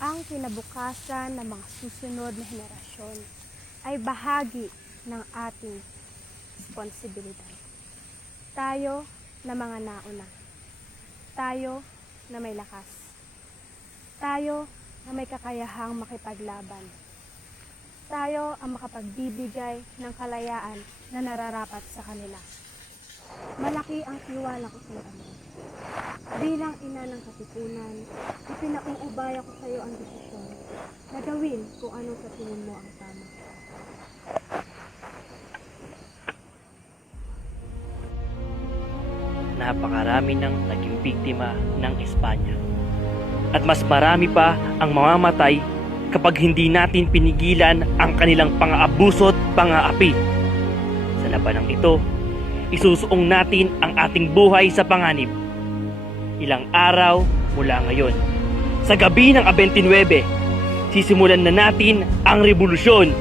ang kinabukasan ng mga susunod na henerasyon ay bahagi ng ating responsibilidad. Tayo na mga nauna. Tayo na may lakas. Tayo na may kakayahang makipaglaban. Tayo ang makapagbibigay ng kalayaan na nararapat sa kanila. Malaki ang tiwala ko sa iyo. Bilang ina ng katipunan, ipinauubaya ko sa iyo ang desisyon na gawin kung ano sa tingin mo ang tama. Napakarami nang naging biktima ng Espanya. At mas marami pa ang mamamatay kapag hindi natin pinigilan ang kanilang pang-aabuso at pang-aapi. Sa labanang ito, isusuong natin ang ating buhay sa panganib. Ilang araw mula ngayon, sa gabi ng 29, sisimulan na natin ang revolusyon.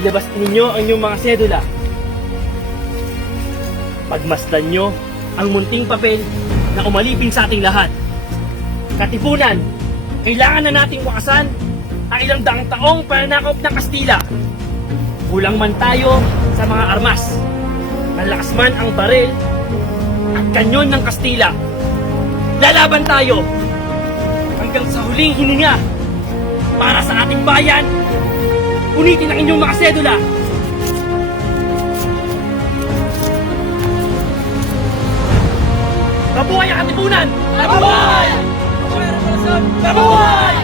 Ilabas ninyo ang inyong mga sedula. Pagmasdan nyo ang munting papel na umalipin sa ating lahat. Katipunan, kailangan na nating wakasan ang ilang daang taong pananakop ng Kastila. Kulang man tayo sa mga armas. Malakas man ang baril at kanyon ng Kastila. Lalaban tayo hanggang sa huling hininga para sa ating bayan. Unitin ang inyong mga sedula. Mabuhay ang katipunan! Mabuhay! Mabuhay ang revolusyon! Mabuhay!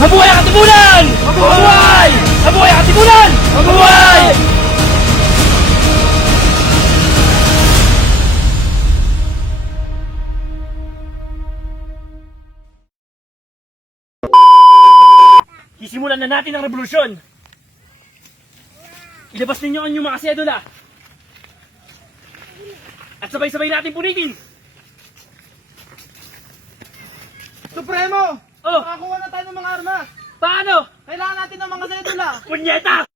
Mabuhay ang katipunan! Mabuhay! Mabuhay ang katipunan! Mabuhay! Sisimulan na natin ang revolusyon. Ilabas ninyo ang inyong mga sedula. At sabay-sabay natin punitin. Supremo! Oh! Nakakuha na tayo ng mga armas! Paano? Kailangan natin ng mga sedula! Punyeta!